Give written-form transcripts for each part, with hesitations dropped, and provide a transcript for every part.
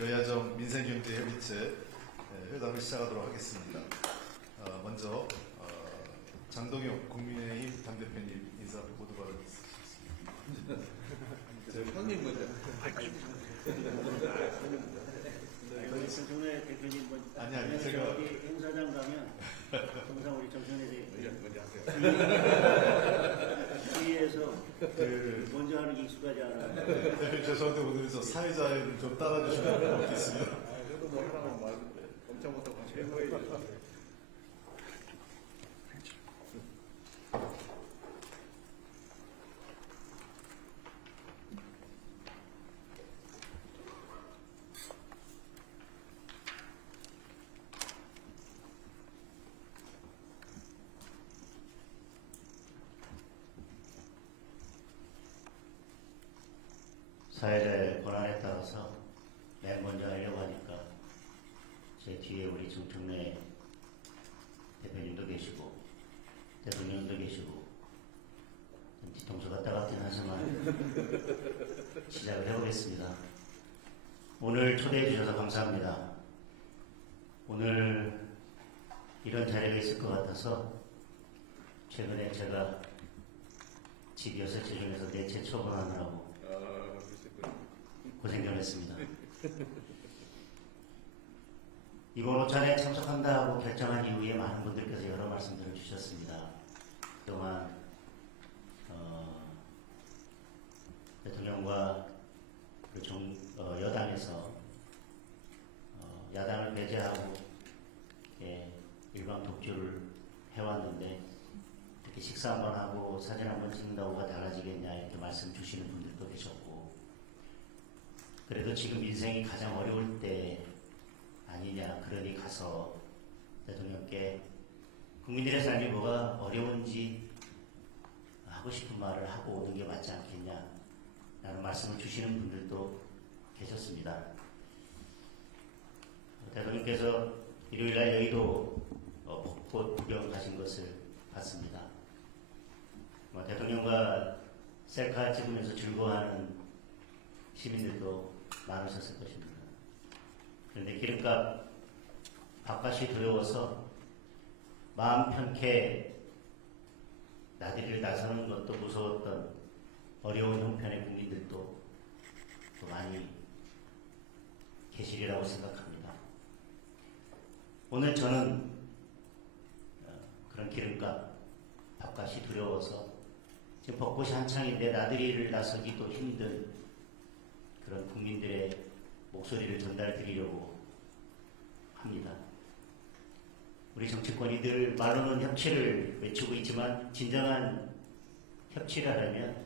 여야정 민생경제협의체 회담을 시작하도록 하겠습니다. 먼저 장동영 국민의힘 당대표님 인사 모두 발언 있으시겠습니다. 형님 먼저. 정청래 대표님 아니 제가 여기 행사장 가면 항상 우리 정청래 대표님 먼저 하세요. 주위에서 먼저 하는 게 익숙하지 않아요. 대표님 죄송한데 오늘 저 사회자를 좀 따라주시면 좋겠습니다. 그래도 뭐 하나만 말 엄청부터 최고의 사회자의 권한에 따라서 맨 먼저 하려고 하니까 제 뒤에 우리 정청래 대표님도 계시고 대통령도 계시고 뒤통수 갔다 갔긴 하지만 시작을 해보겠습니다. 오늘 초대해 주셔서 감사합니다. 오늘 이런 자리가 있을 것 같아서 최근에 제가 집 6채 중에서 4채 처분하느라고 고생 좀 했습니다. 이번 오찬에 참석한다고 결정한 이후에 많은 분들께서 여러 말씀들을 주셨습니다. 그동안 대통령과 여당에서 야당을 배제하고 일방 독주를 해왔는데 특히 식사 한번 하고 사진 한번 찍는다고가 달라지겠냐 이렇게 말씀 주시는 분들도 계셨고, 그래도 지금 인생이 가장 어려울 때 아니냐, 그러니 가서 대통령께 국민들의 삶이 뭐가 어려운지 하고 싶은 말을 하고 오는 게 맞지 않겠냐 라는 말씀을 주시는 분들도 계셨습니다. 대통령께서 일요일날 여의도 벚꽃 구경 가신 것을 봤습니다. 대통령과 셀카 찍으면서 즐거워하는 시민들도 많으셨을 것입니다. 그런데 기름값 밥값이 두려워서 마음 편케 나들이를 나서는 것도 무서웠던 어려운 형편의 국민들도 또 많이 계시리라고 생각합니다. 오늘 저는 그런 기름값 밥값이 두려워서 지금 벚꽃이 한창인데 나들이를 나서기도 힘든 그런 국민들의 목소리를 전달드리려고 합니다. 우리 정치권이 늘 말로는 협치를 외치고 있지만 진정한 협치를 하려면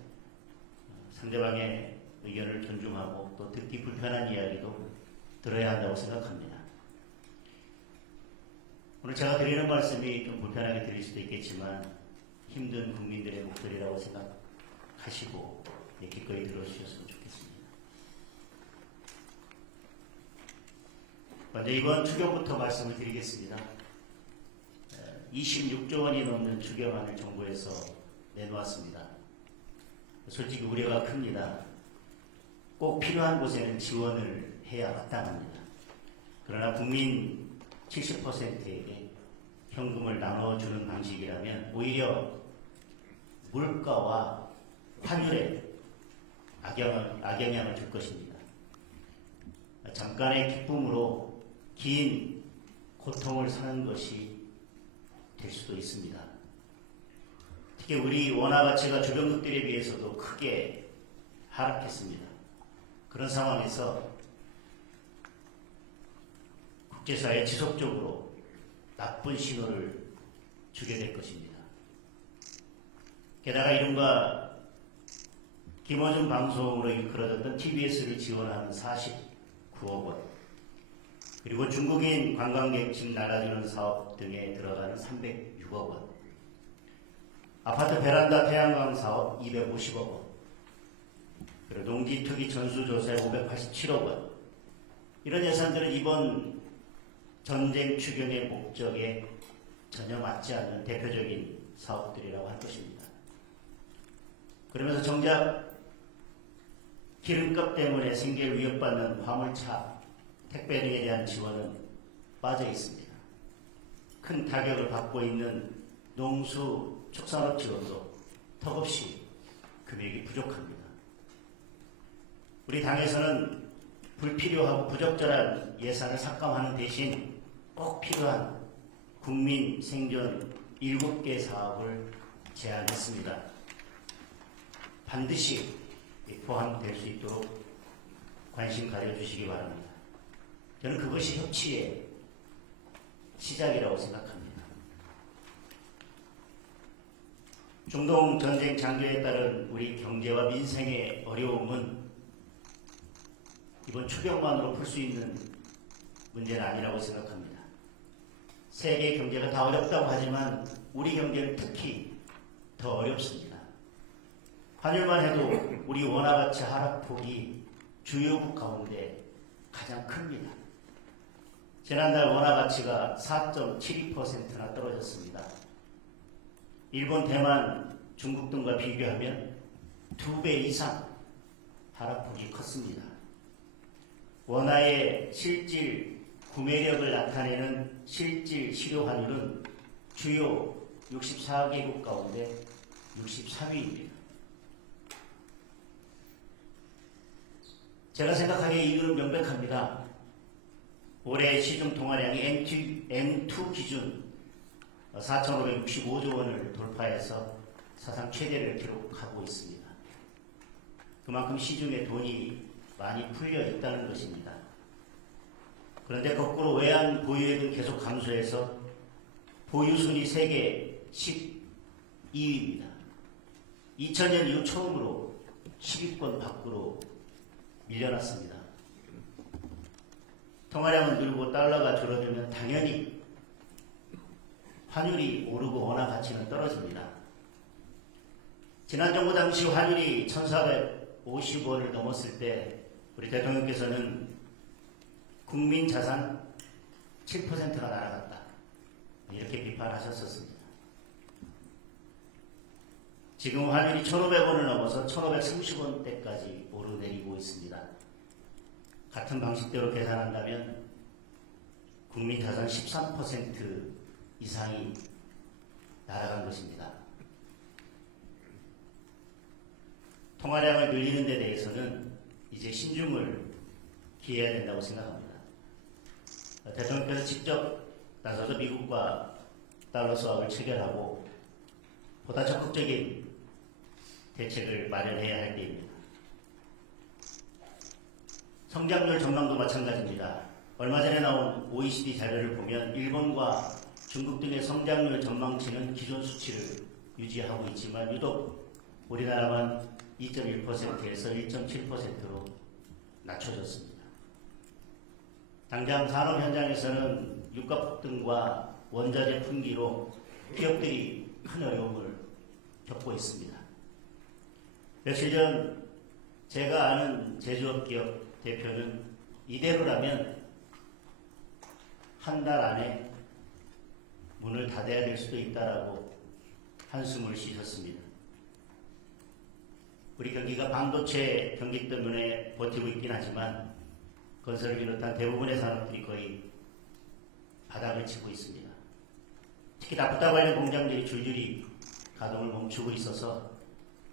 상대방의 의견을 존중하고 또 듣기 불편한 이야기도 들어야 한다고 생각합니다. 오늘 제가 드리는 말씀이 좀 불편하게 들릴 수도 있겠지만 힘든 국민들의 목소리라고 생각하시고 기꺼이 들어주셨으면 좋겠습니다. 먼저 이번 추경부터 말씀을 드리겠습니다. 26조 원이 넘는 추경안을 정부에서 내놓았습니다. 솔직히 우려가 큽니다. 꼭 필요한 곳에는 지원을 해야 마땅합니다. 그러나 국민 70%에게 현금을 나눠주는 방식이라면 오히려 물가와 환율에 악영향을 줄 것입니다. 잠깐의 기쁨으로 긴 고통을 사는 것이 될 수도 있습니다. 특히 우리 원화 가치가 주변국들에 비해서도 크게 하락했습니다. 그런 상황에서 국제사회에 지속적으로 나쁜 신호를 주게 될 것입니다. 게다가 이른바 김어준 방송으로 이끌어졌던 TBS를 지원하는 49억 원, 그리고 중국인 관광객층 나눠주는 사업 등에 들어가는 306억 원, 아파트 베란다 태양광 사업 250억 원, 그리고 농지 투기 전수조사에 587억 원, 이런 예산들은 이번 전쟁 추경의 목적에 전혀 맞지 않는 대표적인 사업들이라고 할 것입니다. 그러면서 정작 기름값 때문에 생계를 위협받는 화물차 택배 등에 대한 지원은 빠져 있습니다. 큰 타격을 받고 있는 농수 축산업 지원도 턱없이 금액이 부족합니다. 우리 당에서는 불필요하고 부적절한 예산을 삭감하는 대신 꼭 필요한 국민 생존 7개 사업을 제안했습니다. 반드시 포함될 수 있도록 관심 가져주시기 바랍니다. 저는 그것이 협치의 시작이라고 생각합니다. 중동 전쟁 장교에 따른 우리 경제와 민생의 어려움은 이번 추경만으로 풀 수 있는 문제는 아니라고 생각합니다. 세계 경제가 다 어렵다고 하지만 우리 경제는 특히 더 어렵습니다. 환율만 해도 우리 원화 가치 하락폭이 주요국 가운데 가장 큽니다. 지난달 원화 가치가 4.72%나 떨어졌습니다. 일본, 대만, 중국 등과 비교하면 2배 이상 하락폭이 컸습니다. 원화의 실질 구매력을 나타내는 실질 실효 환율은 주요 64개국 가운데 63위입니다. 제가 생각하기에 이유는 명백합니다. 올해 시중 통화량이 M2 기준 4,565조 원을 돌파해서 사상 최대를 기록하고 있습니다. 그만큼 시중에 돈이 많이 풀려 있다는 것입니다. 그런데 거꾸로 외환 보유액은 계속 감소해서 보유순위 세계 12위입니다. 2000년 이후 처음으로 10위권 밖으로 밀려났습니다. 통화량은 늘고 달러가 줄어들면 당연히 환율이 오르고 원화 가치는 떨어집니다. 지난 정부 당시 환율이 1,450원을 넘었을 때 우리 대통령께서는 국민 자산 7%가 날아갔다, 이렇게 비판하셨었습니다. 지금 환율이 1,500원을 넘어서 1,530원대까지 오르내리고 있습니다. 같은 방식대로 계산한다면 국민 자산 13% 이상이 날아간 것입니다. 통화량을 늘리는 데 대해서는 이제 신중을 기해야 된다고 생각합니다. 대통령께서 직접 나서서 미국과 달러 수합을 체결하고 보다 적극적인 대책을 마련해야 할 때입니다. 성장률 전망도 마찬가지입니다. 얼마 전에 나온 OECD 자료를 보면 일본과 중국 등의 성장률 전망치는 기존 수치를 유지하고 있지만 유독 우리나라만 2.1%에서 1.7%로 낮춰졌습니다. 당장 산업 현장에서는 유가 폭등과 원자재 품귀로 기업들이 큰 어려움을 겪고 있습니다. 며칠 전 제가 아는 제조업 기업 대표는 이대로라면 한 달 안에 문을 닫아야 될 수도 있다라고 한숨을 쉬셨습니다. 우리 경기가 반도체 경기 때문에 버티고 있긴 하지만 건설을 비롯한 대부분의 산업들이 거의 바닥을 치고 있습니다. 특히 나프타 관련 공장들이 줄줄이 가동을 멈추고 있어서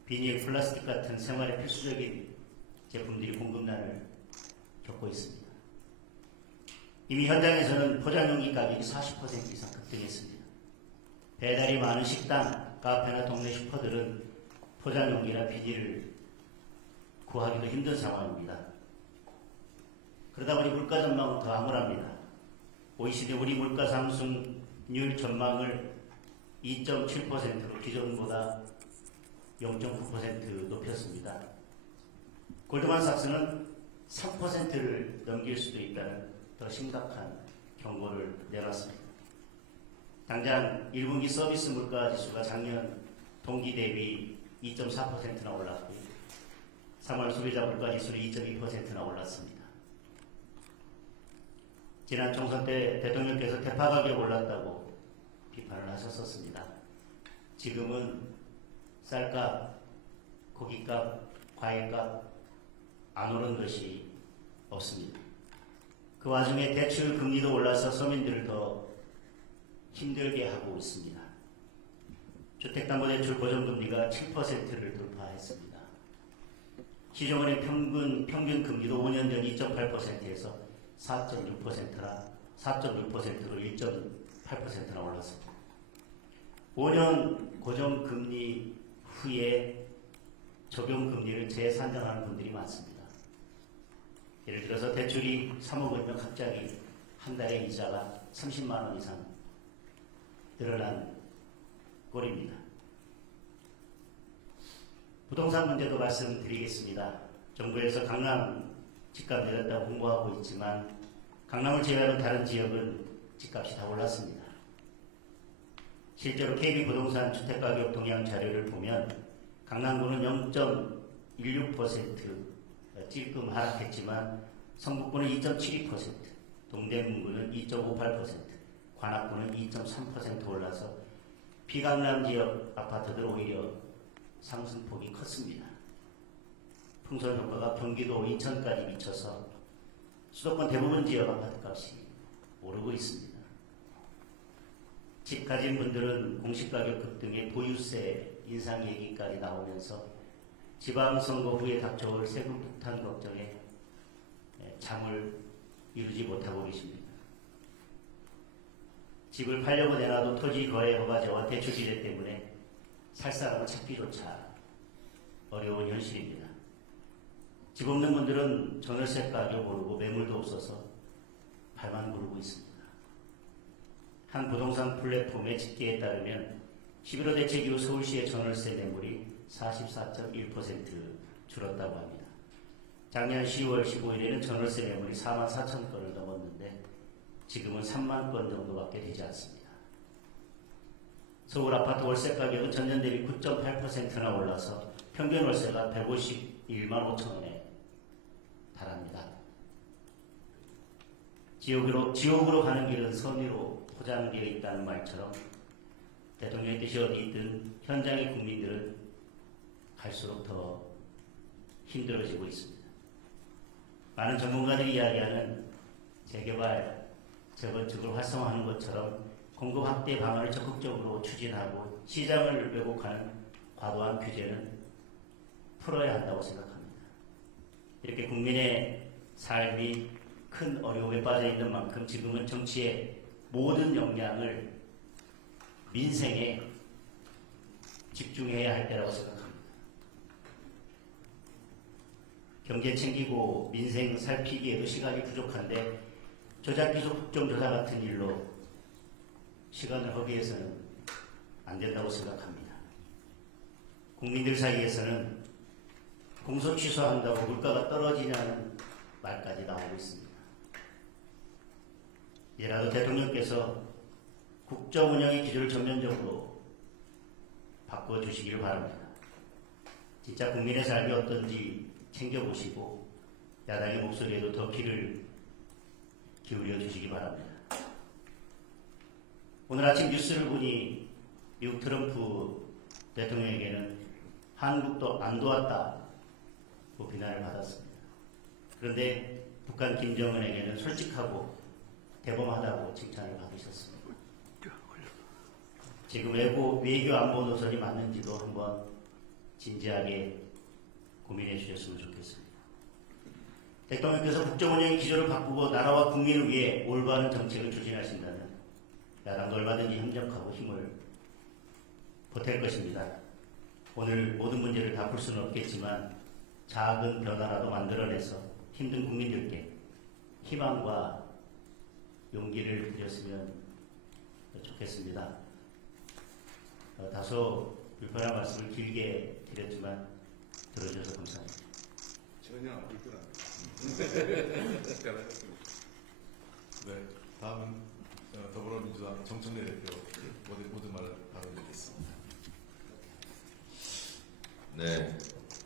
비닐, 플라스틱 같은 생활에 필수적인 제품들이 공급난을 겪고 있습니다. 이미 현장에서는 포장용기 가격이 40% 이상 급등했습니다. 배달이 많은 식당, 카페나 동네 슈퍼들은 포장용기나 비닐을 구하기도 힘든 상황입니다. 그러다 보니 물가 전망은 더 암울합니다. OECD 우리 물가 상승률 전망을 2.7%로 기존보다 0.9% 높였습니다. 골드만삭스는 3%를 넘길 수도 있다는 더 심각한 경고를 내놨습니다. 당장 1분기 서비스 물가 지수가 작년 동기 대비 2.4%나 올랐고 3월 소비자 물가 지수는 2.2%나 올랐습니다. 지난 총선 때 대통령께서 대파 가격 올랐다고 비판을 하셨었습니다. 지금은 쌀값, 고기값, 과일값 안 오른 것이 없습니다. 그 와중에 대출 금리도 올라서 서민들을 더 힘들게 하고 있습니다. 주택담보대출 고정금리가 7%를 돌파했습니다. 시중은행 평균 금리도 5년 전 2.8%에서 4.6%로 1.8%나 올랐습니다. 5년 고정금리 후에 적용금리를 재산정하는 분들이 많습니다. 예를 들어서 대출이 3억이면 갑자기 한 달에 이자가 30만 원 이상 늘어난 꼴입니다. 부동산 문제도 말씀드리겠습니다. 정부에서 강남 집값 내렸다고 홍보하고 있지만 강남을 제외하는 다른 지역은 집값이 다 올랐습니다. 실제로 KB부동산 주택가격 동향 자료를 보면 강남구는 0.16% 찔끔 하락했지만 성북구는 2.72%, 동대문구는 2.58%, 관악구는 2.3% 올라서 비강남 지역 아파트들 오히려 상승폭이 컸습니다. 풍선 효과가 경기도 인천까지 미쳐서 수도권 대부분 지역 아파트값이 오르고 있습니다. 집 가진 분들은 공시가격 급등에 보유세 인상 얘기까지 나오면서 지방선거 후에 닥쳐올 세금 폭탄 걱정에 잠을 이루지 못하고 계십니다. 집을 팔려고 내놔도 토지 거래 허가제와 대출 비례 때문에 살 사람을 찾기조차 어려운 현실입니다. 집 없는 분들은 전월세 가격 오르고 매물도 없어서 발만 구르고 있습니다. 한 부동산 플랫폼의 집계에 따르면 11호 대책 이후 서울시의 전월세 매물이 44.1% 줄었다고 합니다. 작년 10월 15일에는 전월세 매물이 4만 4천 건을 넘었는데 지금은 3만 건 정도밖에 되지 않습니다. 서울 아파트 월세 가격은 전년 대비 9.8%나 올라서 평균 월세가 151만 5천 원에 달합니다. 지옥으로 가는 길은 선의로 포장되어 있다는 말처럼 대통령의 뜻이 어디 있든 현장의 국민들은 갈수록 더 힘들어지고 있습니다. 많은 전문가들이 이야기하는 재개발, 재건축을 활성화하는 것처럼 공급 확대 방안을 적극적으로 추진하고 시장을 왜곡하는 과도한 규제는 풀어야 한다고 생각합니다. 이렇게 국민의 삶이 큰 어려움에 빠져 있는 만큼 지금은 정치의 모든 역량을 민생에 집중해야 할 때라고 생각합니다. 경제 챙기고 민생 살피기에도 시간이 부족한데 조작기소 국정조사 같은 일로 시간을 허비해서는 안 된다고 생각합니다. 국민들 사이에서는 공소 취소한다고 물가가 떨어지냐는 말까지 나오고 있습니다. 이제라도 대통령께서 국정 운영의 기조를 전면적으로 바꿔주시기를 바랍니다. 진짜 국민의 삶이 어떤지 챙겨보시고 야당의 목소리에도 더 귀를 기울여 주시기 바랍니다. 오늘 아침 뉴스를 보니 미국 트럼프 대통령에게는 한국도 안 도왔다고 비난을 받았습니다. 그런데 북한 김정은에게는 솔직하고 대범하다고 칭찬을 받으셨습니다. 지금 외교 안보 노선이 맞는지도 한번 진지하게 고민해 주셨으면 좋겠습니다. 대통령께서 국정운영의 기조를 바꾸고 나라와 국민을 위해 올바른 정책을 추진하신다면 야당도 얼마든지 협력하고 힘을 보탤 것입니다. 오늘 모든 문제를 다 풀 수는 없겠지만 작은 변화라도 만들어내서 힘든 국민들께 희망과 용기를 드렸으면 좋겠습니다. 다소 불편한 말씀을 길게 드렸지만 들어주셔서 감사합니다. 전혀 안 불편합니다. 잘하셨습니다. 네, 다음은 더불어민주당 정청래 대표 모든 말을 받아드리겠습니다. 네,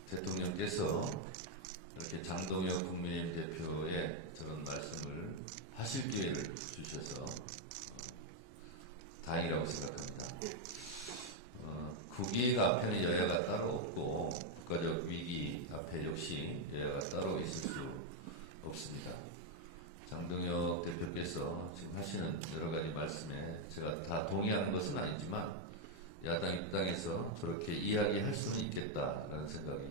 대통령께서 이렇게 장동혁 국민의힘 대표의 저런 말씀을 하실 기회를 주셔서 다행이라고 생각합니다. 국익 앞에는 여야가 따로 없고 국가적 위기 앞에 역시 여야가 따로 있을 수 없습니다. 장동혁 하시는 여러 가지 말씀에 제가 다 동의하는 것은 아니지만 야당 입장에서 저렇게 이야기할 수는 있겠다라는 생각이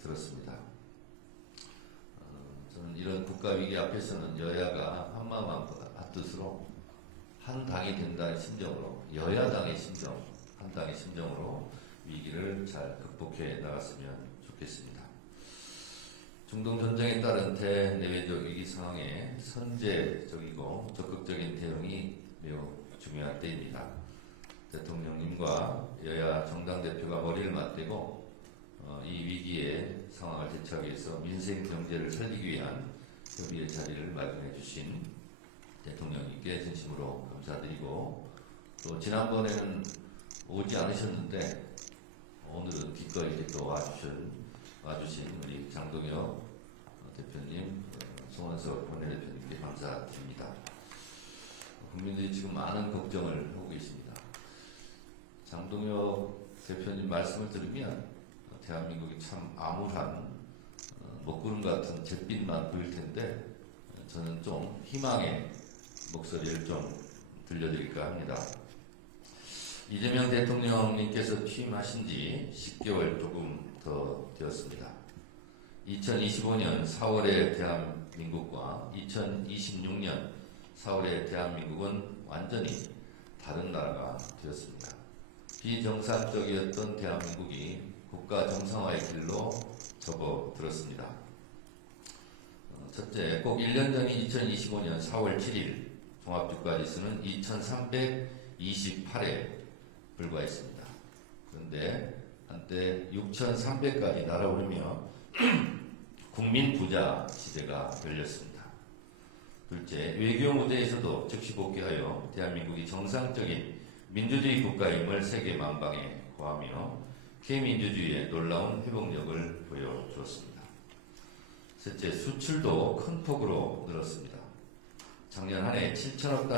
들었습니다. 저는 이런 국가 위기 앞에서는 여야가 한마음 한뜻으로 한 당이 된다는 심정으로, 여야당의 심정, 한 당의 심정으로 위기를 잘 극복해 나갔으면 좋겠습니다. 중동 전쟁에 따른 대내외적 위기 상황에 선제적이고 적극적인 대응이 매우 중요한 때입니다. 대통령님과 여야 정당 대표가 머리를 맞대고 이 위기의 상황을 대처하기 위해서 민생 경제를 살리기 위한 협의의 자리를 마련해 주신 대통령님께 진심으로 감사드리고, 또 지난번에는 오지 않으셨는데 오늘은 기꺼이 이렇게 또 와주신 우리 장동혁 대표님, 송원석 원내대표님께 감사드립니다. 국민들이 지금 많은 걱정을 하고 계십니다. 장동혁 대표님 말씀을 들으면 대한민국이 참 암울한 먹구름 같은 잿빛만 보일 텐데, 저는 좀 희망의 목소리를 좀 들려드릴까 합니다. 이재명 대통령님께서 취임하신 지 10개월 조금 더 되었습니다. 2025년 4월의 대한민국과 2026년 4월의 대한민국은 완전히 다른 나라가 되었습니다. 비정상적이었던 대한민국이 국가 정상화의 길로 접어들었습니다. 첫째, 꼭 1년 전인 2025년 4월 7일 종합주가지수는 2328에 불과했습니다. 그런데 한때 6300까지 날아오르며 국민 부자 시대가 열렸습니다. 둘째, 외교 무대에서도 즉시 복귀하여 대한민국이 정상적인 민주주의 국가임을 세계 만방에 고하며 K민주주의의 놀라운 회복력을 보여주었습니다. 셋째, 수출도 큰 폭으로 늘었습니다. 작년 한 해 7천억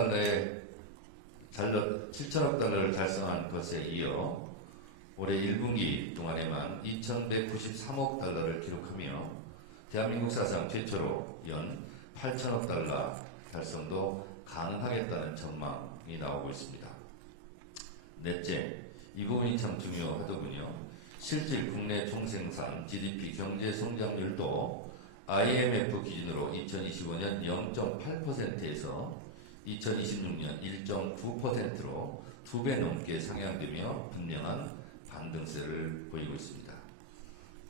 달러를 달성한 것에 이어 올해 1분기 동안에만 2,193억 달러를 기록하며 대한민국 사상 최초로 연 8천억 달러 달성도 가능하겠다는 전망이 나오고 있습니다. 넷째, 이 부분이 참 중요하더군요. 실질 국내 총생산 GDP 경제 성장률도 IMF 기준으로 2025년 0.8%에서 2026년 1.9%로 2배 넘게 상향되며 분명한 반등세를 보이고 있습니다.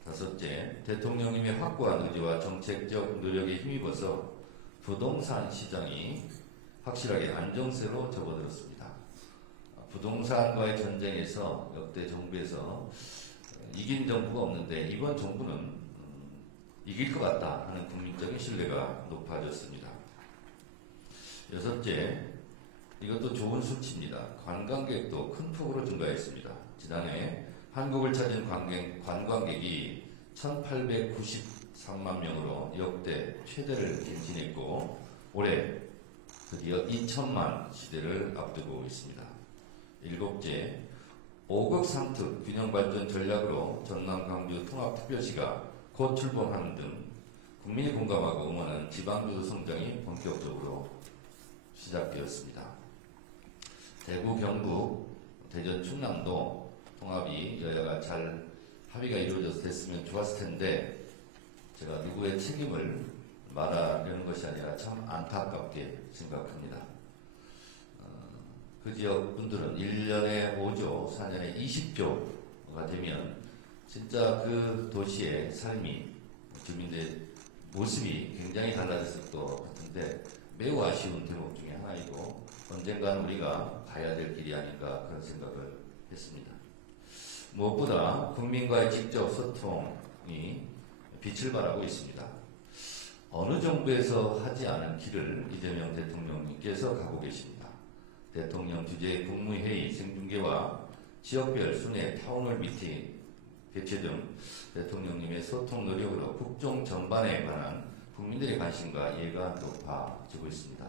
다섯째, 대통령님의 확고한 의지와 정책적 노력에 힘입어서 부동산 시장이 확실하게 안정세로 접어들었습니다. 부동산과의 전쟁에서 역대 정부에서 이긴 정부가 없는데 이번 정부는 이길 것 같다 하는 국민적인 신뢰가 높아졌습니다. 여섯째, 이것도 좋은 수치입니다. 관광객도 큰 폭으로 증가했습니다. 지난해 한국을 찾은 관광객이 1893만 명으로 역대 최대를 갱신했고 올해 드디어 2천만 시대를 앞두고 있습니다. 일곱째, 5급 상특 균형발전 전략으로 전남 광주 통합특별시가 곧 출범하는 등 국민이 공감하고 응원하는 지방주도 성장이 본격적으로 시작되었습니다. 대구, 경북, 대전, 충남도 통합이 여야가 잘 합의가 이루어져서 됐으면 좋았을 텐데 제가 누구의 책임을 말하려는 것이 아니라 참 안타깝게 생각합니다. 그 지역 분들은 1년에 5조, 4년에 20조가 되면 진짜 그 도시의 삶이, 주민들의 모습이 굉장히 달라졌을 것 같은데 매우 아쉬운 대목 중에 하나이고 언젠가는 우리가 가야 될 길이 아닌가 그런 생각을 했습니다. 무엇보다 국민과의 직접 소통이 빛을 발하고 있습니다. 어느 정부에서 하지 않은 길을 이재명 대통령님께서 가고 계십니다. 대통령 주재 국무회의 생중계와 지역별 순회 타운홀 미팅 개최 등 대통령님의 소통 노력으로 국정 전반에 관한 국민들의 관심과 이해가 높아지고 있습니다.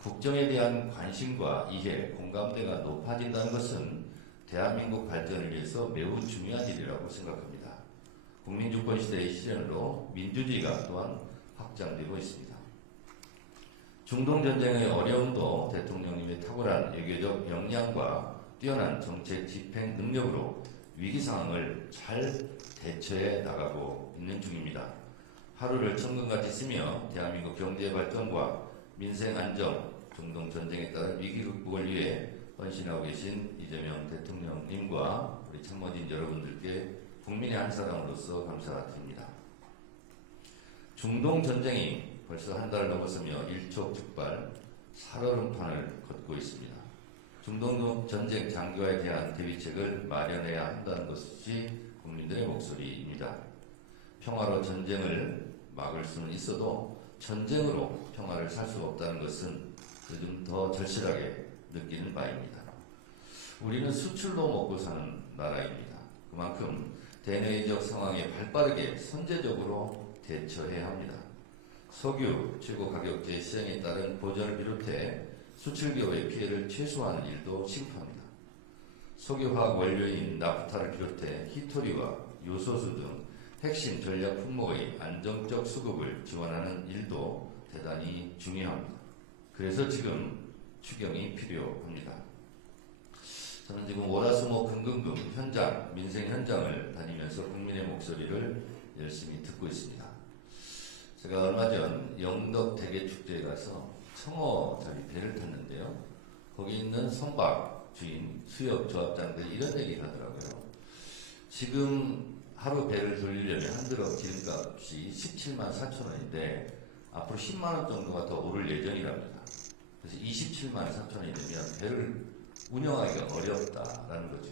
국정에 대한 관심과 이해, 공감대가 높아진다는 것은 대한민국 발전을 위해서 매우 중요한 일이라고 생각합니다. 국민주권 시대의 실현으로 민주주의가 또한 확장되고 있습니다. 중동 전쟁의 어려움도 대통령님의 탁월한 외교적 역량과 뛰어난 정책 집행 능력으로 위기 상황을 잘 대처해 나가고 있는 중입니다. 하루를 천금같이 쓰며 대한민국 경제 발전과 민생 안정, 중동 전쟁에 따른 위기 극복을 위해 헌신하고 계신 이재명 대통령님과 우리 참모진 여러분들께 국민의 한 사람으로서 감사드립니다. 중동 전쟁이 벌써 한 달을 넘었으며 일촉즉발 살얼음판을 걷고 있습니다. 중동 전쟁 장기화에 대한 대비책을 마련해야 한다는 것이 국민들의 목소리입니다. 평화로 전쟁을 막을 수는 있어도 전쟁으로 평화를 살 수 없다는 것은 요즘 더 절실하게 느끼는 바입니다. 우리는 수출로 먹고 사는 나라입니다. 그만큼 대내적 상황에 발빠르게 선제적으로 대처해야 합니다. 석유 최고 가격제 시행에 따른 보전을 비롯해 수출기업의 피해를 최소화하는 일도 시급합니다. 석유화학 원료인 나프타를 비롯해 히토리와 요소수 등 핵심 전략 품목의 안정적 수급을 지원하는 일도 대단히 중요합니다. 그래서 지금 추경이 필요합니다. 저는 지금 월화수목 금금금 현장, 민생 현장을 다니면서 국민의 목소리를 열심히 듣고 있습니다. 제가 얼마 전 영덕 대게축제에 가서 청어잡이 배를 탔는데요. 거기 있는 선박 주인, 수협 조합장들이 이런 얘기를 하더라고요. 지금 하루 배를 돌리려면 한 드럼 기름값이 17만 4천 원인데 앞으로 10만 원 정도가 더 오를 예정이랍니다. 그래서 27만 4천 원이 되면 배를 운영하기가 어렵다라는 거죠.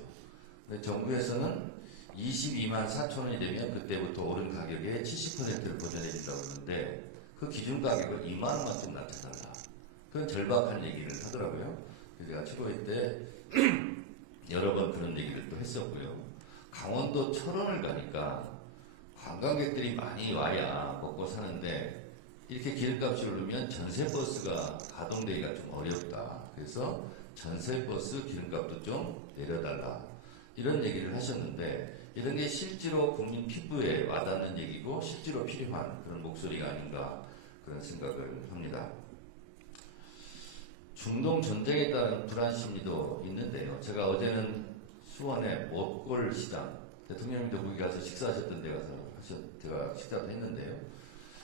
근데 정부에서는 22만 4천 원이 되면 그때부터 오른 가격의 70%를 보전해 준다고 그러는데 그 기준 가격을 2만 원만 좀 낮춰달라. 그건 절박한 얘기를 하더라고요. 제가 7월 때 여러 번 그런 얘기를 또 했었고요. 강원도 철원을 가니까 관광객들이 많이 와야 먹고 사는데 이렇게 기름값이 오르면 전세버스가 가동되기가 좀 어렵다. 그래서 전세버스 기름값도 좀 내려달라. 이런 얘기를 하셨는데 이런 게 실제로 국민 피부에 와닿는 얘기고 실제로 필요한 그런 목소리가 아닌가 그런 생각을 합니다. 중동 전쟁에 따른 불안 심리도 있는데요. 제가 어제는 수원의 먹골 시장, 대통령님도 거기 가서 식사하셨던 데 가서 제가 식사도 했는데요.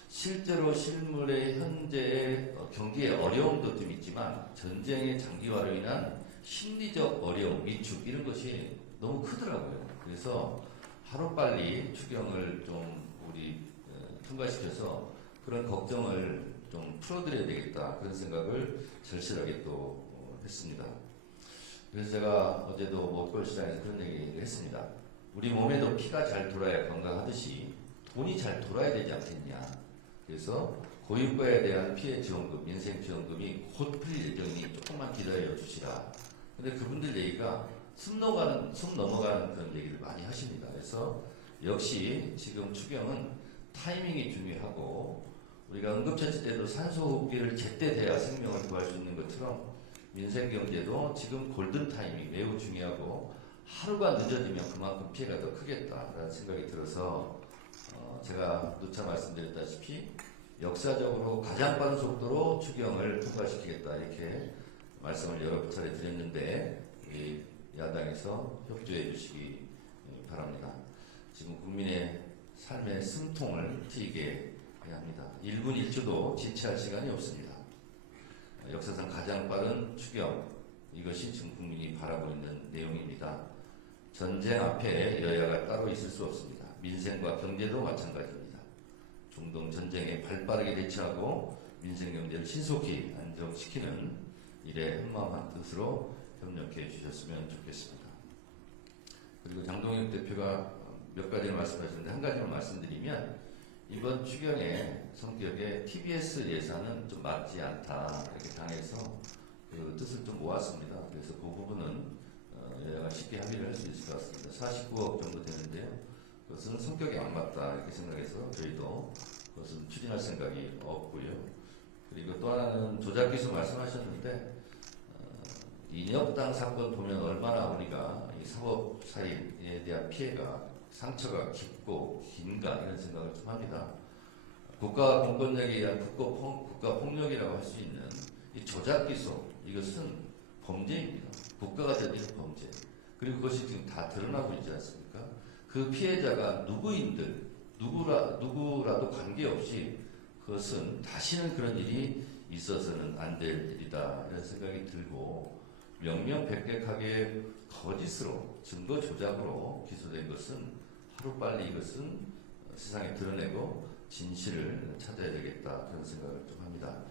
실제로 실물의 현재의 경기의 어려움도 좀 있지만 전쟁의 장기화로 인한 심리적 어려움, 위축 이런 것이 너무 크더라고요. 그래서 하루빨리 추경을 좀 우리 통과시켜서 그런 걱정을 좀 풀어드려야 되겠다 그런 생각을 절실하게 또 했습니다. 그래서 제가 어제도 먹골시장에서 그런 얘기를 했습니다. 우리 몸에도 피가 잘 돌아야 건강하듯이 돈이 잘 돌아야 되지 않겠냐. 그래서 고유가에 대한 피해 지원금, 민생 지원금이 곧 풀릴 예정이니 조금만 기다려 주시라. 근데 그분들 얘기가 숨 넘어가는 그런 얘기를 많이 하십니다. 그래서 역시 지금 추경은 타이밍이 중요하고 우리가 응급처치 때도 산소호흡기를 제때 대야 생명을 구할 수 있는 것처럼 민생경제도 지금 골든타임이 매우 중요하고 하루가 늦어지면 그만큼 피해가 더 크겠다라는 생각이 들어서 제가 누차 말씀드렸다시피 역사적으로 가장 빠른 속도로 추경을 통과시키겠다 이렇게 말씀을 여러 차례 드렸는데 우리 야당에서 협조해 주시기 바랍니다. 지금 국민의 삶의 숨통을 트이게 해야 합니다. 1분 1초도 지체할 시간이 없습니다. 역사상 가장 빠른 추경, 이것이 지금 국민이 바라고 있는 내용입니다. 전쟁 앞에 여야가 따로 있을 수 없습니다. 민생과 경제도 마찬가지입니다. 중동 전쟁에 발빠르게 대처하고 민생 경제를 신속히 안정시키는 일에 한마음 한뜻으로 협력해 주셨으면 좋겠습니다. 그리고 장동혁 대표가 몇 가지를 말씀하셨는데 한 가지만 말씀드리면 이번 추경의 성격에 TBS 예산은 좀 맞지 않다 이렇게 당해서 그 뜻을 좀 모았습니다. 그래서 그 부분은 여야가 쉽게 합의를 할 수 있을 것 같습니다. 49억 정도 되는데요. 그것은 성격이 안 맞다 이렇게 생각해서 저희도 그것은 추진할 생각이 없고요. 그리고 또 하나는 조작기수 말씀하셨는데 인혁당 사건 보면 얼마나 우리가 이 사법 사인에 대한 피해가 상처가 깊고 긴가 이런 생각을 좀 합니다. 국가 공권력에 의한 국가 폭력이라고 할 수 있는 이 조작 기소, 이것은 범죄입니다. 국가가 저지른 범죄. 그리고 그것이 지금 다 드러나고 있지 않습니까? 그 피해자가 누구라도 관계없이 그것은 다시는 그런 일이 있어서는 안 될 일이다, 이런 생각이 들고, 명명백백하게 거짓으로 증거 조작으로 기소된 것은 하루빨리 이것은 세상에 드러내고 진실을 찾아야 되겠다, 그런 생각을 좀 합니다.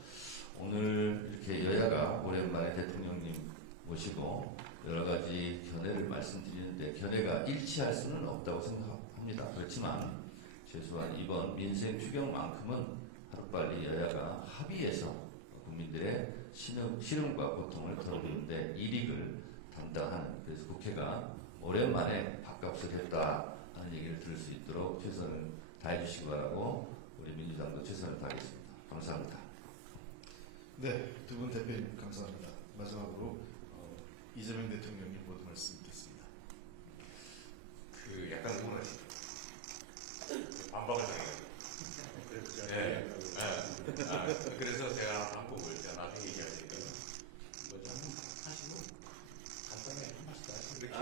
오늘 이렇게 여야가 오랜만에 대통령님 모시고 여러 가지 견해를 말씀드리는데, 견해가 일치할 수는 없다고 생각합니다. 그렇지만 최소한 이번 민생 추경만큼은 하루빨리 여야가 합의해서 국민들의 시름과 고통을 덜어주는데 일익을 담당하는, 그래서 국회가 오랜만에 밥값을 했다 하는 얘기를 들을 수 있도록 최선을 다해 주시기 바라고, 우리 민주당도 최선을 다하겠습니다. 감사합니다. 네, 두 분 대표님 감사합니다. 마지막으로 이재명 대통령님 모두 말씀 듣습니다. 그 약간 흥분하시죠. 반박을 당해요. 네. 그래서 제가 방법을 제가 나중에 얘기할 테니까 뭐좀 하시고 간단하게 한 말씀 하시면 이렇게.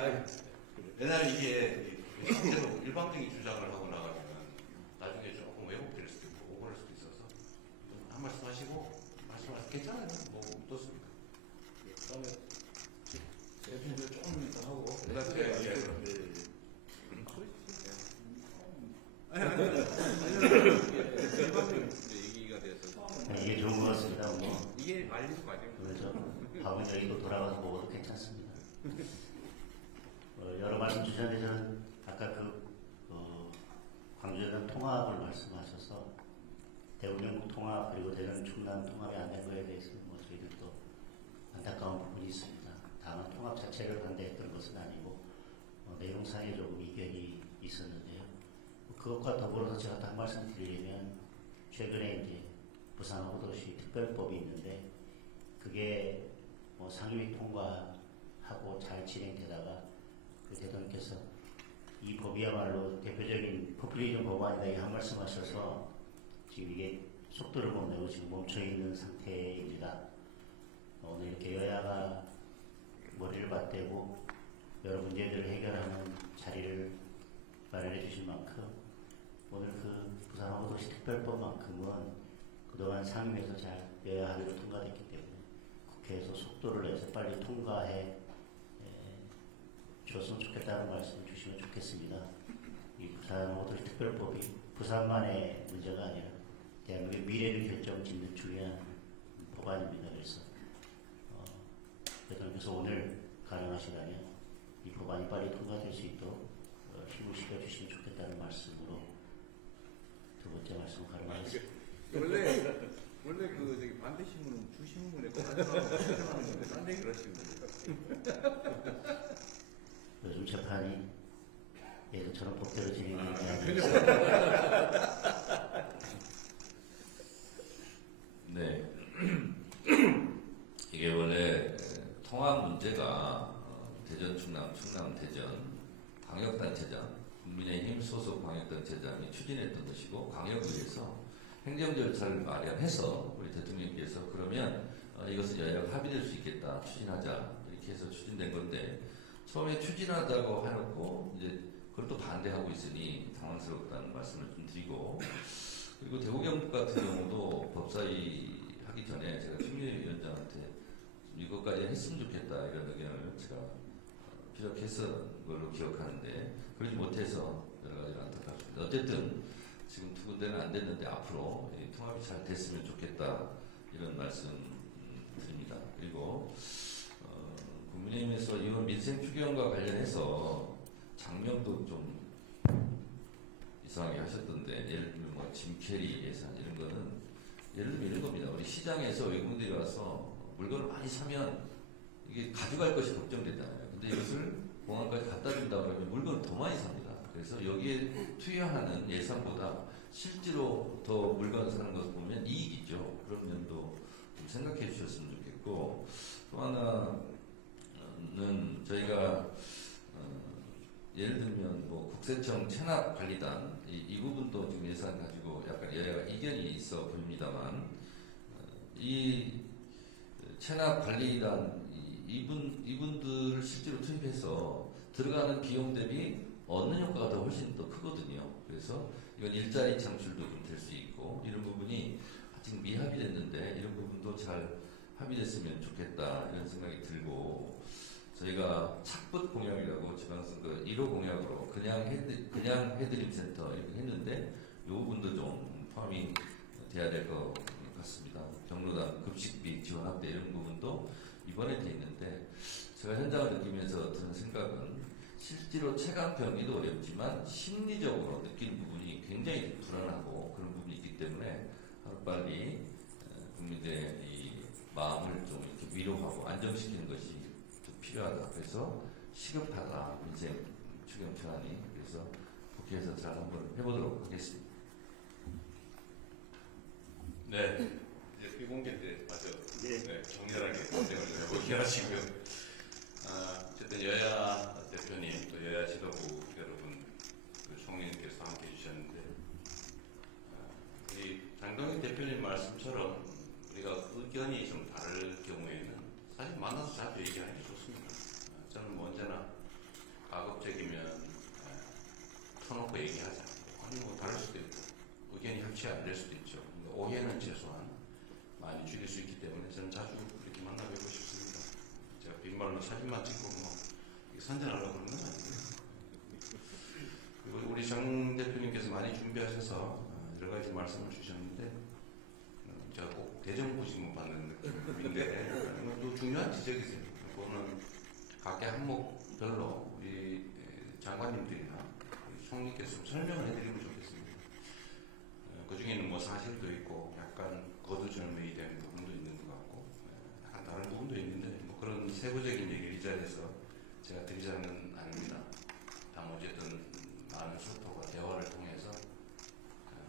왜냐하면 이게 실제로 일방적인 주장을 하고 나가면 나중에 조금 왜곡될 수도 있고 오버할 수도 있어서 좀 한 말씀 하시고 말씀하세요. 괜찮아요. 뭐 어떻습니까? 그다음에 대표님들 조금 더 하고 얘기가 돼서 이게 좋은 것 같습니다. 뭐. 이게 말리는 거 아니에요? 그래서 밥은 여기도 돌아가서 먹어도 괜찮습니다. 여러 말씀 주셨는데 저는 아까 광주대전 통합을 말씀하셔서 대구 경북 통합 그리고 대전 충남 통합이 안 된 거에 대해서 뭐 저희들도 안타까운 부분이 있습니다. 다만 통합 자체를 반대했던 것은 아니고 내용상에 조금 이견이 있었는데요. 그것과 더불어서 제가 한 말씀 드리려면, 최근에 이제 부산호도시 특별법이 있는데 그게 상임위 통과하고 잘 진행되다가 그 대통령께서 이 법이야말로 대표적인 포퓰리즘 법안이다, 이 한 말씀 하셔서 지금 이게 속도를 못 내고 지금 멈춰있는 상태입니다. 오늘 이렇게 여야가 머리를 맞대고 여러 문제들을 해결하는 자리를 마련해 주신 만큼, 오늘 그 부산호도시 특별법만큼은 그동안 상임위에서 잘 여야 합의로 통과됐기 때문에 국회에서 속도를 내서 빨리 통과해 줬으면 좋겠다는 말씀을 주시면 좋겠습니다. 이 부산호도시 특별법이 부산만의 문제가 아니라 대한민국의 미래를 결정짓는 중요한 법안입니다. 그래서 대통령께서 오늘 가능하시다면 이 법안이 빨리 통과될 수 있도록 힘을 실어주시면 좋겠다는 말씀으로 두 번째 말씀 가능하겠습니다. 원래 그 저기 반대 신문은 주 신문에 가져가는 건데 딴 얘기를 하시는 거예요. 요즘 재판이 예전처럼 법대로 진행되는 게 아니라 네. 이게 원래 통합 문제가 대전, 충남, 대전 광역단체장, 국민의힘 소속 광역단체장이 추진했던 것이고, 광역의회에서 행정 절차를 마련해서 우리 대통령께서 그러면 이것은 여야가 합의될 수 있겠다, 추진하자, 이렇게 해서 추진된 건데, 처음에 추진하자고 해놓고 이제 그걸 또 반대하고 있으니 당황스럽다는 말씀을 좀 드리고, 그리고 대구 경북 같은 경우도 법사위 하기 전에 제가 추미애위원장한테 이것까지 했으면 좋겠다, 이런 의견을 제가 피력했던 걸로 기억하는데 그러지 못해서 여러 가지로 안타깝습니다. 어쨌든 지금 두 군데는 안 됐는데 앞으로 통합이 잘 됐으면 좋겠다, 이런 말씀 드립니다. 그리고 국민의힘에서 이번 민생 추경과 관련해서 장면도 좀 이상하게 하셨던데, 예를 들면 뭐 짐캐리 예산 이런 거는 예를 들면 이런 겁니다. 우리 시장에서 외국인들이 와서 물건을 많이 사면 이게 가져갈 것이 걱정되잖아요. 근데 이것을 공항까지 갖다 준다 그러면 물건을 더 많이 삽니다. 그래서 여기에 투여하는 예산보다 실제로 더 물건을 사는 것을 보면 이익이죠. 그런 면도 좀 생각해 주셨으면 좋겠고, 또 하나는 저희가 예를 들면 뭐 국세청 체납관리단 이 부분도 지금 예산 가지고 약간 여야가 이견이 있어 보입니다만 이 체납관리단 이분들을 실제로 투입해서 들어가는 비용 대비 얻는 효과가 더 훨씬 더 크거든요. 그래서 이건 일자리 창출도 좀 될 수 있고 이런 부분이 아직 미합의 됐는데 이런 부분도 잘 합의됐으면 좋겠다 이런 생각이 들고 저희가 착붙 공약이라고 지방선거 1호 공약으로 그냥 해드림 센터 이렇게 했는데 이 부분도 좀 포함이 돼야 될 것 같습니다. 경로당 급식비 지원 확대 이런 부분도 이번에 돼 있는데 제가 현장을 느끼면서 드는 생각은 실제로 체감 병리도 어렵지만 심리적으로 느끼는 부분이 굉장히 불안하고 그런 부분이 있기 때문에 하루빨리 국민들의 이 마음을 좀 이렇게 위로하고 안정시키는 것이 좀 필요하다. 그래서 시급하다. 민생 추경 표안이. 그래서 국회에서 잘 한번 해보도록 하겠습니다. 네. 이제 비공개 때 맞아. 네. 네. 격렬하게 논쟁을 좀 해보기가 지금. 어쨌든 여야 대표님 또 여야 지도부 여러분 그 총리님께서 함께 해주셨는데 이 장동익 대표님 말씀처럼 우리가 의견이 좀 다를 경우에는 사실 만나서 자주 얘기하는 게 좋습니다. 저는 뭐 언제나 가급적이면 터놓고 얘기하자. 아니 뭐 다를 수도 있고 의견이 협치 안 될 수도 있죠. 근데 오해는 최소한 많이 줄일 수 있기 때문에 저는 자주 이렇게 만나뵙고 싶습니다. 제가 빈말로 사진만 찍고 뭐 선전하려고 그런 건 아니고요. 그리고 우리 정 대표님께서 많이 준비하셔서 여러 가지 말씀을 주셨는데 제가 꼭 대정부직문 받는 느낌인데 또 중요한 지적이세요. 그거는 각계 항목별로 우리 장관님들이나 우리 총리께서 좀 설명을 해드리면 좋겠습니다. 그 중에는 뭐 사실도 있고 약간 거두절미이 되는 부분도 있는 것 같고 약간 다른 부분도 있는데 뭐 그런 세부적인 얘기를 이 자리에서 제가 드리자는 아닙니다. 다만 어쨌든 많은 소통과 대화를 통해서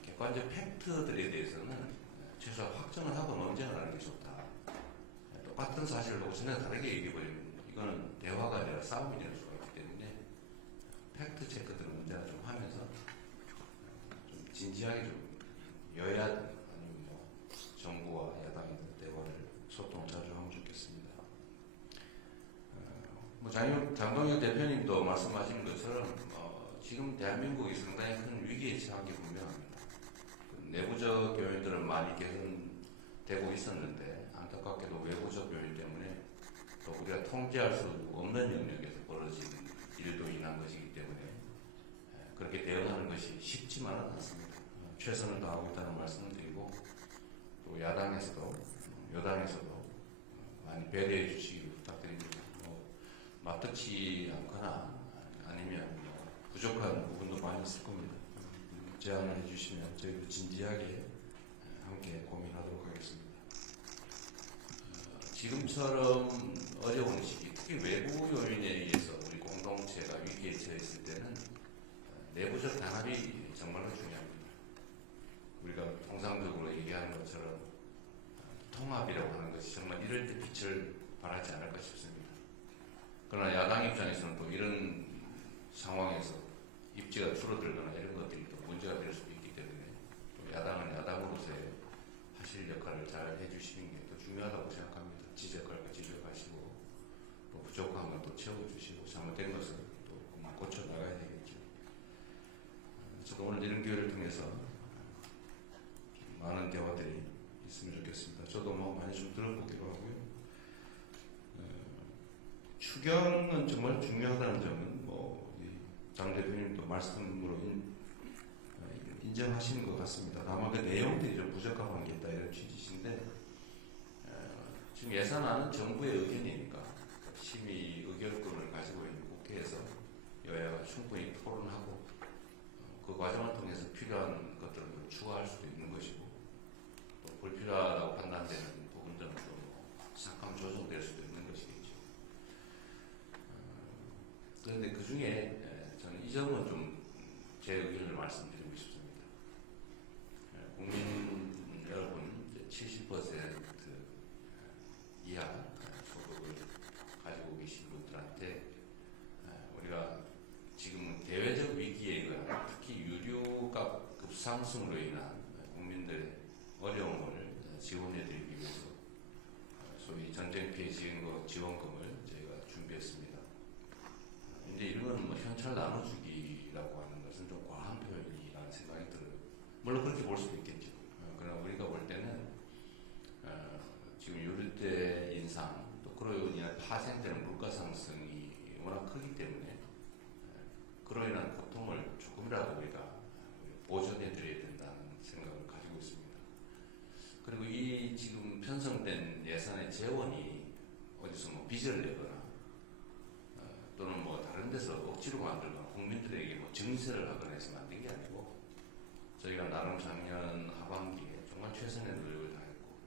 객관적 팩트들에 대해서는 최소한 확정을 하고 논쟁을 하는 게 좋다. 똑같은 사실을 보고 전혀 다르게 얘기해버리면 이거는 대화가 아니라 싸움이 될 수가 있기 때문에 팩트 체크들을 문제를 좀 하면서 좀 진지하게 좀 여야 아니면 뭐 정부와 야당의 대화를 소통 자주 하면 좋겠습니다. 뭐 장동혁 대표님도 말씀하신 것처럼 지금 대한민국이 상당히 큰 위기에 처한 게 분명합니다. 내부적 요인들은 많이 개선되고 있었는데 안타깝게도 외부적 요인 때문에 또 우리가 통제할 수 없는 영역에서 벌어진 일도 인한 것이기 때문에 그렇게 대응하는 것이 쉽지만은 않습니다. 최선을 다하고 있다는 말씀을 드리고 또 야당에서도 여당에서도 많이 배려해 주시기를 부탁드립니다. 마땅치 않거나 아니면 부족한 부분도 많이 있을 겁니다. 제안을 해주시면 저희도 진지하게 함께 고민하도록 하겠습니다. 지금처럼 어려운 시기, 특히 외부 요인에 의해서 우리 공동체가 위기에 처했을 때는 내부적 단합이 정말로 중요합니다. 우리가 통상적으로 얘기하는 것처럼 통합이라고 하는 것이 정말 이럴 때 빛을 발하지 않을까 싶습니다. 그러나 야당 입장에서는 또 이런 상황에서 입지가 줄어들거나 이런 것들이 또 문제가 될 수도 있기 때문에 또 야당은 야당으로서의 하실 역할을 잘 해주시는 게 더 중요하다고 생각합니다. 지적할 거 지적하시고 또 부족한 건 또 채워주시고 잘못된 것은 또 고쳐 나가야 되겠죠. 저도 오늘 이런 기회를 통해서 많은 대화들이 있으면 좋겠습니다. 저도 뭐 많이 좀 들어보기로 하고요. 추경은 정말 중요하다는 점은 장 대표님도 말씀으로 인정하시는 것 같습니다. 다만 그 내용들이 좀 부적합한 게 있다 이런 취지신데 지금 예산안은 정부의 의견이니까 심의 의결권을 가지고 있는 국회에서 여야가 충분히 토론하고 그 과정을 통해서 필요한 것들을 추가할 수도 있는 것이고 또 불필요하다고 판단되는 부분들은 또 잠깐 조정될 수도 있는 것이겠죠. 그런데 그 중에 저는 이 점은 좀 제 의견을 말씀드리고 싶습니다. 국민 여러분 70% 이하 소득을 가지고 계신 분들한테 우리가 지금 상승으로 인한 국민들의 어려움을 지원해드리기 위해서 소위 전쟁 피해 지원금을 저희가 준비했습니다. 이제 이런 뭐 현찰 나눠주기라고 하는 것은 좀 과한 표현이라는 생각이 들어요. 물론 그렇게 볼 수도 있겠죠. 그러나 우리가 볼 때는 지금 유류대 인상 또 그로 인한 파생되는 물가 상승이 워낙 크기 때문에 그로 인한 고통을 조금이라도 우리가 보전해드려야 된다는 생각을 가지고 있습니다. 그리고 이 지금 편성된 예산의 재원이 어디서 뭐 빚을 내거나 또는 뭐 다른 데서 억지로 만들거나 국민들에게 뭐 증세를 하거나 해서 만든 게 아니고 저희가 나름 작년 하반기에 정말 최선의 노력을 다했고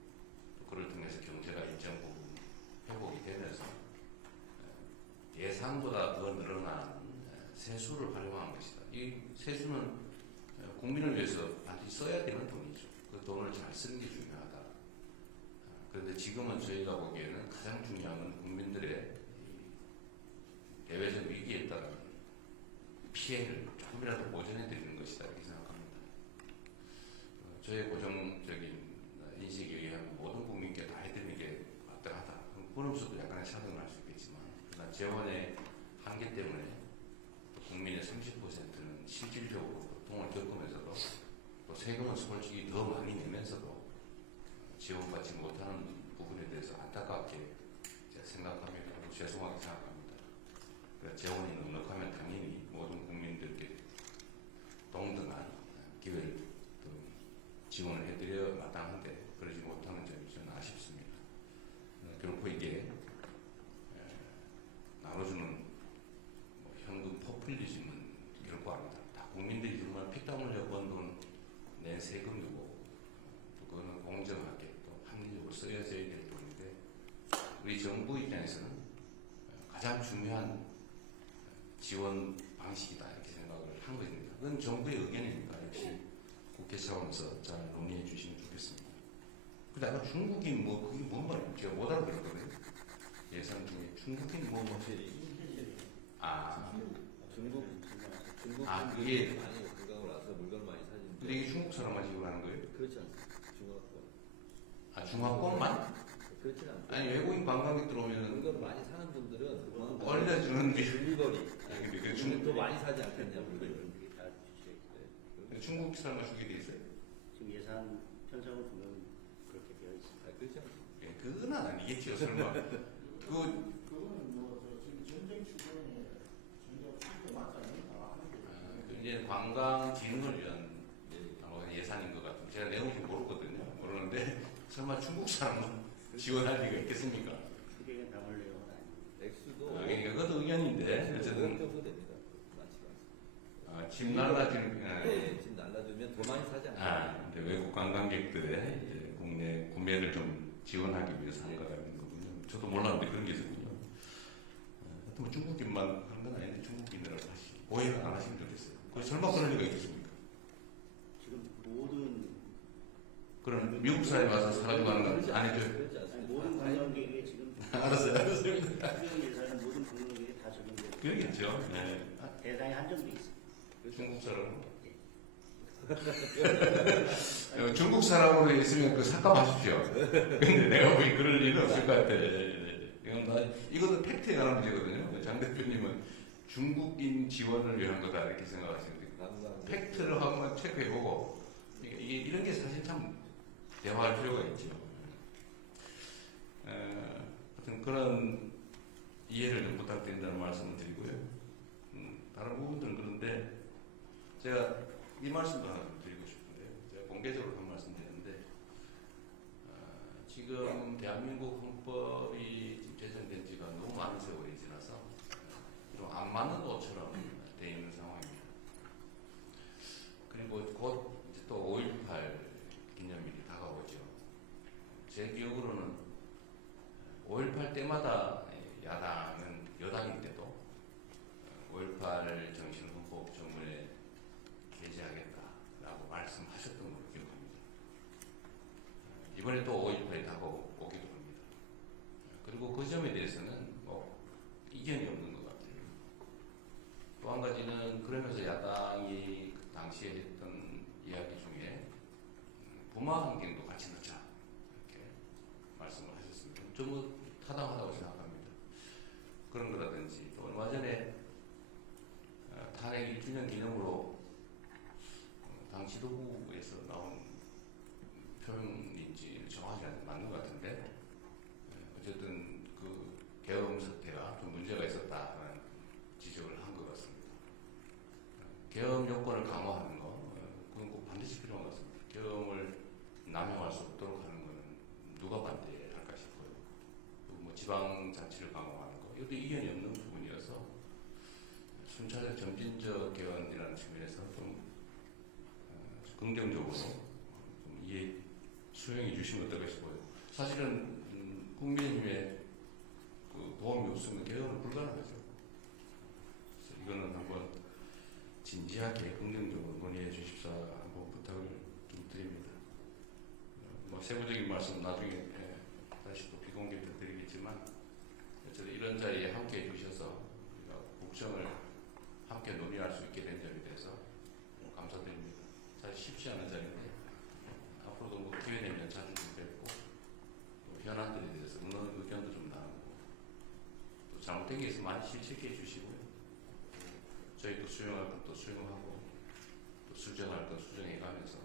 또 그를 통해서 경제가 일정 부분 회복이 되면서 예상보다 더 늘어난 세수를 활용한 것이다. 이 세수는 국민을 위해서 반드시 써야 되는 돈이죠. 그 돈을 잘 쓰는 게 중요하다. 그런데 지금은 저희가 보기에는 가장 중요한 건 국민들의 대외적 위기에 따른 피해를 조금이라도 보전해 드리는 것이다 이렇게 생각합니다. 저의 고정적인 인식에 의하면 모든 국민께 다 해드리는 게 마땅하다. 그러면서도 약간의 차등을 할 수 있겠지만 그러나 재원의 한계 때문에 국민의 30%는 실질적으로 고통을 겪으면서도 또 세금은 솔직히 더 많이 내면서도 지원받지 못하는 부분에 대해서 안타깝게 생각하며 죄송하게 생각합니다. 재원이 넉넉하면 당연히 모든 국민들께 동등한 기회를 지원을 해드려 마땅한데 그러지 못하는 점이 저는 아쉽습니다. 결코 이게 나눠주는 뭐 현금 포퓰리즘은 결코 아니다. 다 국민들이 정말 피땀 흘려 번 돈 낸 세금이고 또 그거는 공정하게 또 합리적으로 써야 될 돈인데 우리 정부 입장에서는 가장 중요한 지원 방식이다 이렇게 생각을 한 것입니다. 그건 정부의 의견이니까 역시 국회 차원에서 잘 논의해 주시면 좋겠습니다. 근데 아까 중국인 뭐 그게 뭔 말이에요? 제가 못 알아들었거든요. 예산 중에 중국인 뭐 중국 아, 분들이 그게- 많이 관광을 와서 물건을 많이 사는데 근데 이게 중국 사람만 지원하는 거예요? 그렇지 않습니다. 중국권 아 중화권만? 그렇지 않고 아니 외국인 관광객 들어오면은 물건을 많이 사는 분들은 그만큼 올려주는 게 딜리버리 아니, 근데 그 중국 더 중국 많이 사지 않겠냐 물건을. 그게 다 주시겠어요. 중국 사람만 주게 돼 있어요? 지금 예산 편성을 보면 그렇게 되어 있습니다. 그렇지 않습니다. 예, 그건 아니겠죠 설마. 그 그거는 지금 전쟁 주변에 전쟁 필요 맞지 않는가 하는 게 이제 관광 진흥을 위한 예산인 것 같은데 제가 내용을 모르거든요. 모르는데 설마 중국 사람은 지원할 리가 있겠습니까? 크게 남을 내용은 아닙니다. 액수도 그러니까 그것도 의견인데 어쨌든 정도 됩니다. 많지가 않습니다. 집 날라지는 네, 지금 날라주면 더 많이 사지 않겠냐. 이제 외국 관광객들의 이제 국내 구매를 좀 지원하기 위해서 한 거라는 거군요. 저도 몰랐는데 그런 게 있었군요. 하여튼 뭐 중국인만 그런 건 아닌데 중국인들을 다시 오해를 안 하시면 좋겠어요. 그 설마 그럴 리가 있겠습니까? 지금 모든 그럼 미국 사람이 와서 사가지고 가는 건 아니죠? 그렇지 아니, 않습니다. 모든 관광객에게 지금 알았어요. 수령 예산은 모든 관광객에게 다 적용되고 그러겠죠. 네. 대상이 한정돼 있습니다. 중국 사람. 중국 사람으로 있으면 그 삭감하십시오. 근데 내가 보기 그럴 일은 없을 것 같아. 이것도 팩트에 관한 문제거든요. 장 대표님은 중국인 지원을 위한 거다 이렇게 생각하시는데 팩트를 한번 체크해보고 이게 이런 게 사실 참 대화할 필요가 있죠. 하여튼 그런 이해를 좀 부탁드린다는 말씀을 드리고요. 다른 부분들은 그런데 제가 이 말씀도 하나 좀 드리고 싶은데요. 제가 공개적으로 한 말씀 드리는데 지금 대한민국 헌법이 지금 제정된 지가 너무 많은 세월이 지나서 좀 안 맞는 옷처럼 돼 있는 상황입니다. 그리고 곧 이제 또 5.18 기념일이 다가오죠. 제 기억으로는 5.18 때마다 야당은 여당일 때도 5.18 정신 헌법 조문에 게재하겠다라고 말씀하셨던 걸로 기억합니다. 이번에 또 5.18이 다가오기도 합니다. 그리고 그 점에 대해서는 뭐 이견이 없는 것 같아요. 또 한 가지는 그러면서 야당이 그 당시에 했던 이야기 전부 타당하다고 생각합니다. 그런 거라든지 또 얼마 전에 탄핵 1주년 기념으로 당 지도부에서 나온 표현인지 정확히 맞는 것 같은데 어쨌든 그 계엄 사태가 좀 문제가 있었다는 지적을 한 것 같습니다. 계엄 요건을 강화하는 거 그건 꼭 반드시 필요한 것 같습니다. 계엄을 남용할 수 없도록 하는 것은 누가 반대할까 싶어요. 그리고 뭐 지방자치를 강화하는 거 이것도 이견이 없는 부분이어서 순차적 점진적 개헌이라는 측면에서 좀 긍정적으로 좀 수용해 주시면 어떨까 싶어요. 사실은 국민의힘의 그 도움이 없으면 개헌은 불가능하죠. 그래서 이거는 한번 진지하게 긍정적으로 논의해 주십사 한번 부탁을 좀 드립니다. 뭐 세부적인 말씀 나중에 다시 또 비공개 때 드리겠지만 어쨌든 이런 자리에 함께 해 주셔서 우리가 국정을 함께 논의할 수 있게 된 점에 대해서 감사드립니다. 사실 쉽지 않은 자리인데 앞으로도 뭐 기회 되면 자주 좀 뵙고 또 현안들에 대해서 의견도 좀 나누고 또 잘못된 게 있으면 많이 실책해 주시고요. 저희도 수용할 것도 수용하고 또 수정할 것 수정해 가면서